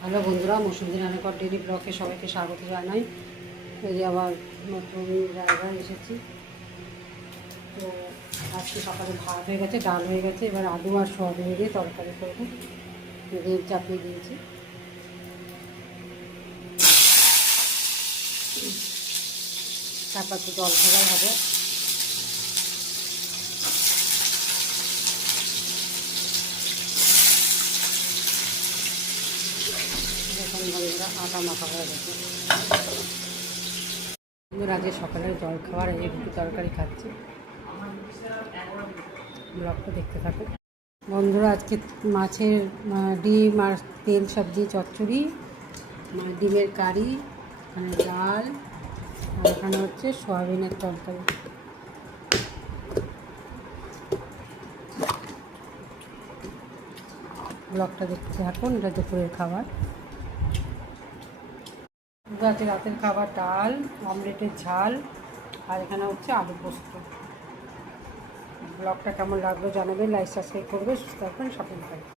Hello বন্ধুরা, মৌসুমী রান্নাঘর daily ব্লগে সবাইকে স্বাগত জানাই। এই যে আবার নতুন জায়গায় এসেছি। তো আজকে সকালে ভাত হয়ে গেছে, ডাল হয়ে গেছে, এবার আলু আর সয়াবিন দিয়ে তরকারি করবো। ডিম চাপিয়ে দিয়েছি। তারপর একটু জল খাবার হবে। এখন বন্ধুরা আটা মাখা হয়ে গেছে। বন্ধুরা আজকে সকালের জল খাবার এই দুটো তরকারি খাচ্ছি। ব্লগটা দেখতে থাকো বন্ধুরা। আজকে মাছের ডিম আর তেল সবজি চচ্চড়ি, ডিমের কারি, এখানে ডাল, আর এখানে হচ্ছে সয়াবিনের তরকারি। ব্লগটা দেখতে থাকুন। এটা দুপুরের খাবার। আজকে রাতের খাবার ডাল, অমলেটের ঝাল, আর এখানে হচ্ছে আলু পোস্ত। ব্লগটা কেমন লাগলো জানাবেন, লাইক সাবস্ক্রাইব করবে, সুস্থ থাকবেন, সকাল